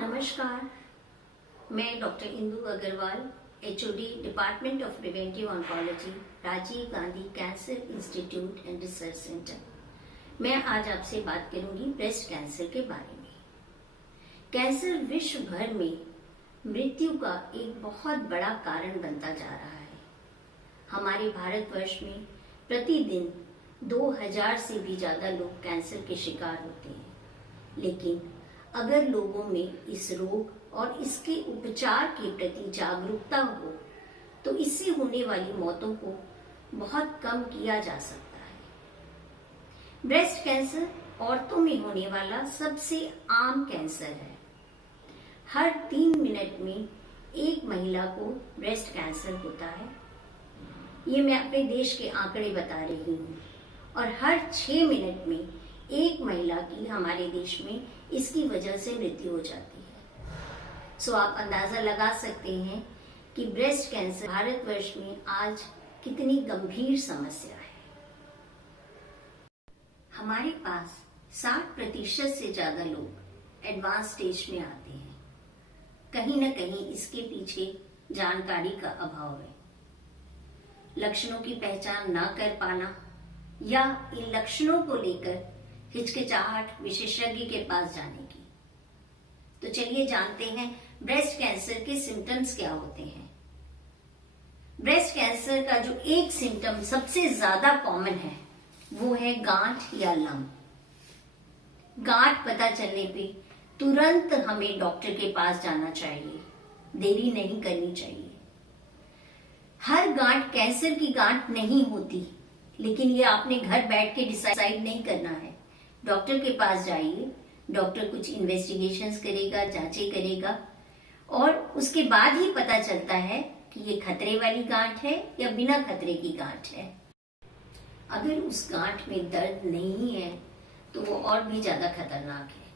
नमस्कार, मैं doctor Indu Agarwal, HOD department of preventive oncology, Rajiv Gandhi cancer institute and research centre. मैं आज आपसे बात करूंगी ब्रेस्ट कैंसर के बारे में। कैंसर विश्व भर में मृत्यु का एक बहुत बड़ा कारण बनता जा रहा है। हमारे भारतवर्ष में प्रतिदिन 2000 से भी ज्यादा लोग कैंसर के शिकार होते हैं, लेकिन अगर लोगों में इस रोग और इसके उपचार के प्रति जागरूकता हो तो इससे होने वाली मौतों को बहुत कम किया जा सकता है। ब्रेस्ट कैंसर औरतों में होने वाला सबसे आम कैंसर है। हर 3 मिनट में एक महिला को ब्रेस्ट कैंसर होता है। ये मैं अपने देश के आंकड़े बता रही हूँ। और हर 6 मिनट में एक महिला की हमारे देश में इसकी वजह से मृत्यु हो जाती है। सो आप अंदाजा लगा सकते हैं कि ब्रेस्ट कैंसर भारतवर्ष में आज कितनी गंभीर समस्या है। हमारे पास 60% से ज्यादा लोग एडवांस स्टेज में आते हैं। कहीं न कहीं इसके पीछे जानकारी का अभाव है, लक्षणों की पहचान न कर पाना या इन लक्षणों को लेकर हिचकिचाहट विशेषज्ञ के पास जाने की। तो चलिए जानते हैं ब्रेस्ट कैंसर के सिम्टम्स क्या होते हैं। ब्रेस्ट कैंसर का जो एक सिम्टम सबसे ज्यादा कॉमन है वो है गांठ या लम्प। गांठ पता चलने पे तुरंत हमें डॉक्टर के पास जाना चाहिए, देरी नहीं करनी चाहिए। हर गांठ कैंसर की गांठ नहीं होती, लेकिन ये आपने घर बैठ के डिसाइड नहीं करना है। डॉक्टर के पास जाइए, डॉक्टर कुछ इन्वेस्टिगेशंस करेगा, जांचें करेगा और उसके बाद ही पता चलता है कि ये खतरे वाली गांठ है या बिना खतरे की गांठ है। अगर उस गांठ में दर्द नहीं है तो वो और भी ज्यादा खतरनाक है,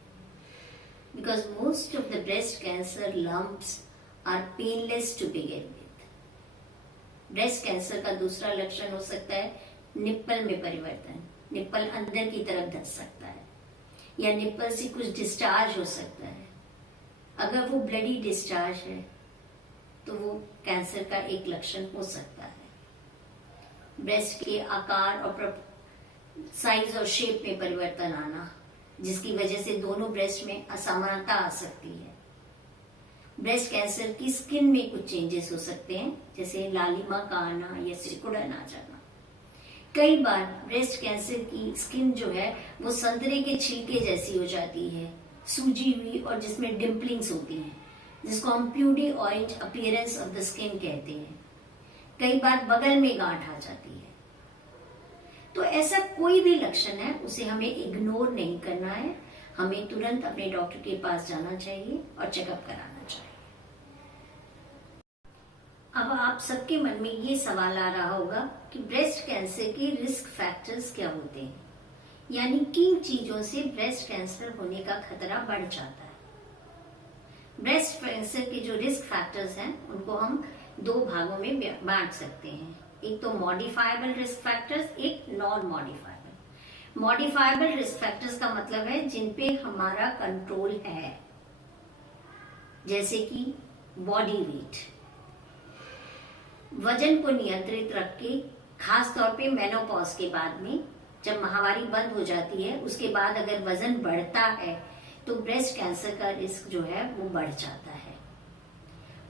because most of the breast cancer lumps are painless to begin with. Breast cancer का दूसरा लक्षण हो सकता है निप्पल में परिवर्तन। निप्पल अंदर की तरफ धंस सकता है या निप्पल से कुछ डिस्चार्ज हो सकता है। अगर वो ब्लडी डिस्चार्ज है तो वो कैंसर का एक लक्षण हो सकता है। ब्रेस्ट के आकार और साइज और शेप में परिवर्तन आना, जिसकी वजह से दोनों ब्रेस्ट में असमानता आ सकती है। ब्रेस्ट कैंसर की स्किन में कुछ चेंजेस हो सकते हैं, जैसे लालिमा का आना या सिकुड़न आ जाना। कई बार ब्रेस्ट कैंसर की स्किन जो है वो संतरे के छिलके जैसी हो जाती है, सूजी हुई और जिसमें डिम्पलिंग्स होती हैं, जिसको हम peau d orange appearance of the skin कहते हैं। कई बार बगल में गांठ आ जाती है। तो ऐसा कोई भी लक्षण है उसे हमें इग्नोर नहीं करना है, हमें तुरंत अपने डॉक्टर के पास जाना चाहिए और चेकअप कराना चाहिए। अब आप सबके मन में ये सवाल आ रहा होगा कि ब्रेस्ट कैंसर के रिस्क फैक्टर्स क्या होते हैं, यानी किन चीजों से ब्रेस्ट कैंसर होने का खतरा बढ़ जाता है। ब्रेस्ट कैंसर के जो रिस्क फैक्टर्स हैं उनको हम 2 भागों में बांट सकते हैं। एक तो मॉडिफाइबल रिस्क फैक्टर्स, एक non modifiable. Modifiable risk factors का मतलब है जिन पे हमारा कंट्रोल है, जैसे कि बॉडी वेट, वजन को नियंत्रित रख के, खास तौर पे मेनोपॉज के बाद में, जब माहवारी बंद हो जाती है उसके बाद अगर वजन बढ़ता है तो ब्रेस्ट कैंसर का रिस्क जो है वो बढ़ जाता है।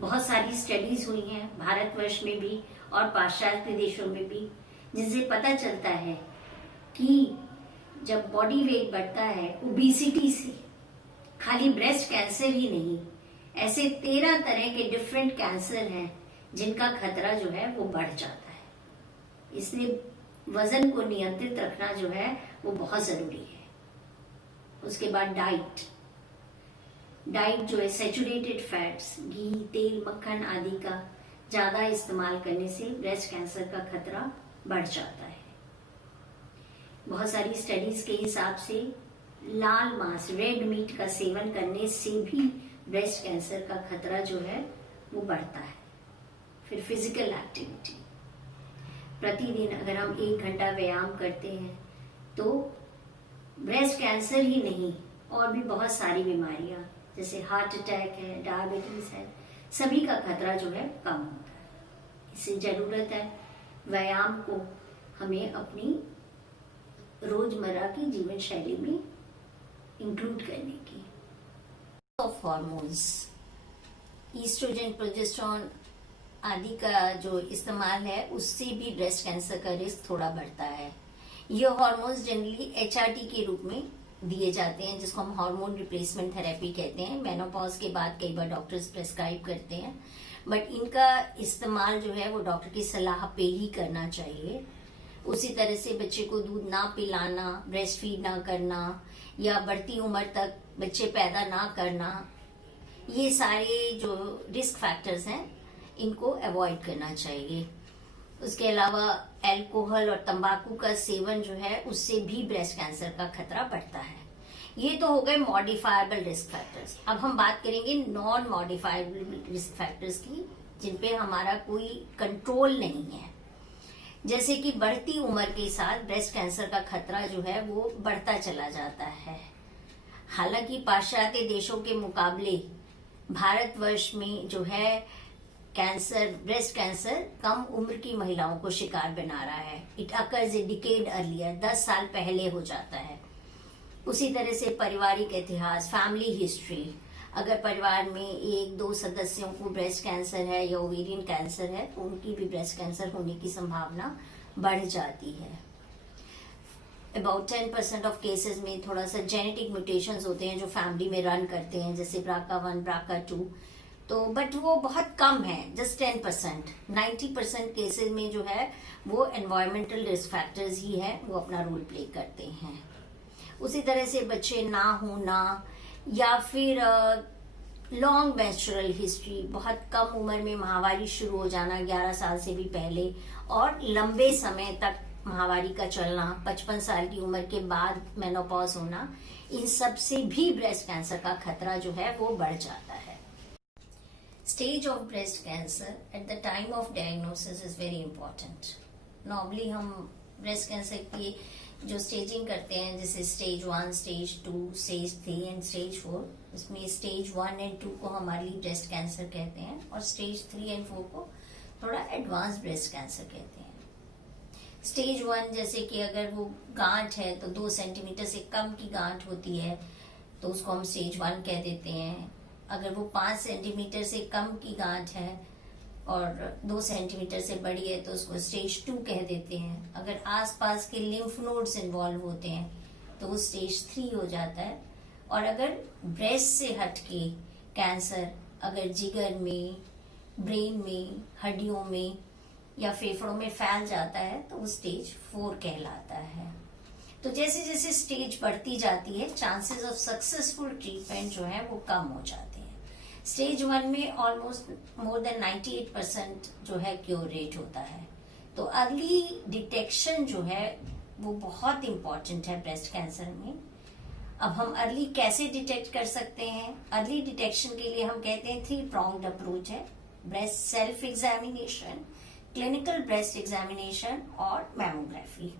बहुत सारी स्टडीज हुई हैं भारतवर्ष में भी और पाश्चात्य देशों में भी, जिनसे पता चलता है कि जब बॉडी वेट बढ़ता है, ओबेसिटी से खाली ब्रेस्ट कैंसर ही नहीं, ऐसे 13 तरह के डिफरेंट कैंसर हैं जिनका खतरा जो है वो बढ़ जाता है। इसलिए वजन को नियंत्रित रखना जो है वो बहुत जरूरी है। उसके बाद डाइट जो है सैचुरेटेड फैट्स, घी, तेल, मक्खन आदि का ज्यादा इस्तेमाल करने से ब्रेस्ट कैंसर का खतरा बढ़ जाता है। बहुत सारी स्टडीज के हिसाब से लाल मांस, रेड मीट का सेवन करने से भी ब्रेस्ट कैंसर का खतरा जो है वो बढ़ता है। फिर फिजिकल एक्टिविटी, प्रतिदिन अगर हम 1 घंटा व्यायाम करते हैं तो ब्रेस्ट कैंसर ही नहीं और भी बहुत सारी बीमारियां जैसे हार्ट अटैक है, डायबिटीज है, सभी का खतरा जो है कम होता है। इससे जरूरत है व्यायाम को हमें अपनी रोजमर्रा की जीवन शैली में इंक्लूड करने की। ऑफ हॉर्मोन्स, ईस्ट्रोजन, प्रोजेस्टेरोन आदि का जो इस्तेमाल है उससे भी ब्रेस्ट कैंसर का रिस्क थोड़ा बढ़ता है। ये हार्मोन्स जनरली HRT के रूप में दिए जाते हैं, जिसको हम हार्मोन रिप्लेसमेंट थेरेपी कहते हैं। मेनोपॉज के बाद कई बार डॉक्टर्स प्रेस्क्राइब करते हैं, बट इनका इस्तेमाल जो है वो डॉक्टर की सलाह पे ही करना चाहिए। उसी तरह से बच्चे को दूध ना पिलाना, ब्रेस्ट फीड ना करना या बढ़ती उम्र तक बच्चे पैदा ना करना, ये सारे जो रिस्क फैक्टर्स हैं इनको अवॉइड करना चाहिए। उसके अलावा अल्कोहल और तंबाकू का सेवन जो है उससे भी ब्रेस्ट कैंसर का खतरा बढ़ता है। ये तो हो गए मॉडिफाइबल रिस्क फैक्टर्स। अब हम बात करेंगे नॉन मॉडिफाइबल रिस्क फैक्टर्स की, जिनपे हमारा कोई कंट्रोल नहीं है। जैसे कि बढ़ती उम्र के साथ ब्रेस्ट कैंसर का खतरा जो है वो बढ़ता चला जाता है। हालांकि पाश्चात्य देशों के मुकाबले भारतवर्ष में जो है कैंसर, ब्रेस्ट कैंसर कम उम्र की महिलाओं को शिकार बना रहा है। It occurs a decade earlier, 10 साल पहले हो जाता है। उसी तरह से पारिवारिक इतिहास, फैमिली हिस्ट्री, अगर परिवार में 1-2 सदस्यों को ब्रेस्ट कैंसर है या ओवेरियन कैंसर है तो उनकी भी ब्रेस्ट कैंसर होने की संभावना बढ़ जाती है। अबाउट 10% ऑफ केसेस में थोड़ा सा जेनेटिक म्यूटेशंस होते हैं जो फैमिली में रन करते हैं, जैसे BRCA1, BRCA2, तो बट वो बहुत कम है, जस्ट 10%। 90% केसेस में जो है वो एनवायरमेंटल रिस्क फैक्टर्स ही है, वो अपना रोल प्ले करते हैं। उसी तरह से बच्चे ना होना या फिर लॉन्ग मेंस्ट्रुअल हिस्ट्री, बहुत कम उम्र में माहवारी शुरू हो जाना 11 साल से भी पहले, और लंबे समय तक माहवारी का चलना, 55 साल की उम्र के बाद मेनोपॉज होना, इन सब से भी ब्रेस्ट कैंसर का खतरा जो है वो बढ़ जाता है। Stage of breast cancer at the time of diagnosis is very important. Normally हम ब्रेस्ट कैंसर की जो स्टेजिंग करते हैं, जैसे stage 1, stage 2, stage 3 and stage 4, इसमें स्टेज 1 एंड 2 को हम अर्ली ब्रेस्ट कैंसर कहते हैं और स्टेज 3 एंड 4 को थोड़ा एडवांस ब्रेस्ट कैंसर कहते हैं। स्टेज 1 जैसे कि अगर वो गांठ है तो 2 सेंटीमीटर से कम की गांठ होती है तो उसको हम स्टेज 1 कह देते हैं। अगर वो 5 सेंटीमीटर से कम की गांठ है और 2 सेंटीमीटर से बड़ी है तो उसको स्टेज 2 कह देते हैं। अगर आसपास के लिम्फ नोड्स इन्वॉल्व होते हैं तो वो स्टेज 3 हो जाता है। और अगर ब्रेस्ट से हटके कैंसर अगर जिगर में, ब्रेन में, हड्डियों में या फेफड़ों में फैल जाता है तो वो स्टेज 4 कहलाता है। तो जैसे जैसे स्टेज बढ़ती जाती है चांसेस ऑफ सक्सेसफुल ट्रीटमेंट जो है वो कम हो जाते हैं। स्टेज 1 में ऑलमोस्ट मोर देन 98% जो है क्योर रेट होता है। तो अर्ली डिटेक्शन जो है वो बहुत इंपॉर्टेंट है ब्रेस्ट कैंसर में। अब हम अर्ली कैसे डिटेक्ट कर सकते हैं? अर्ली डिटेक्शन के लिए हम कहते हैं 3 pronged अप्रोच है। Breast self examination, clinical breast examination और मैमोग्राफी।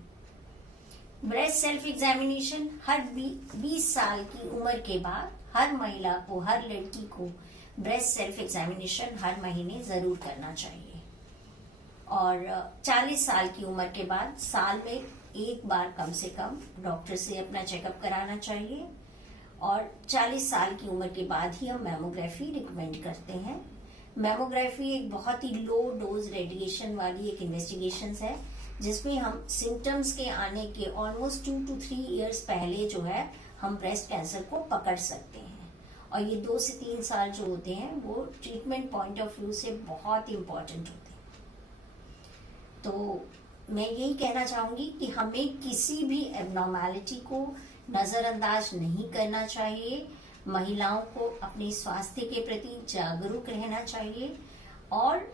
ब्रेस्ट सेल्फ एग्जामिनेशन हर 20 साल की उम्र के बाद हर महिला को, हर लड़की को ब्रेस्ट सेल्फ एग्जामिनेशन हर महीने जरूर करना चाहिए। और 40 साल की उम्र के बाद साल में एक बार कम से कम डॉक्टर से अपना चेकअप कराना चाहिए। और 40 साल की उम्र के बाद ही हम मैमोग्राफी रिकमेंड करते हैं। मैमोग्राफी एक बहुत ही लो डोज रेडिएशन वाली एक इन्वेस्टिगेशन है जिसमें हम सिम्टम्स के आने के ऑलमोस्ट 2 to 3 ईयर्स पहले जो है हम ब्रेस्ट कैंसर को पकड़ सकते हैं। और ये 2 से 3 साल जो होते हैं वो ट्रीटमेंट पॉइंट ऑफ व्यू से बहुत इंपॉर्टेंट होते हैं। तो मैं यही कहना चाहूंगी कि हमें किसी भी एबनॉर्मैलिटी को नजरअंदाज नहीं करना चाहिए। महिलाओं को अपने स्वास्थ्य के प्रति जागरूक रहना चाहिए। और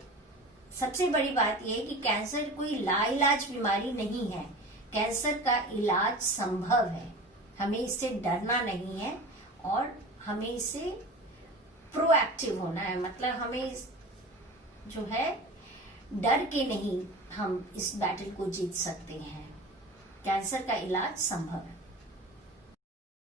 सबसे बड़ी बात यह है कि कैंसर कोई लाइलाज बीमारी नहीं है। कैंसर का इलाज संभव है। हमें इससे डरना नहीं है और हमें इससे प्रोएक्टिव होना है। मतलब हमें जो है डर के नहीं हम इस बैटल को जीत सकते हैं। कैंसर का इलाज संभव है।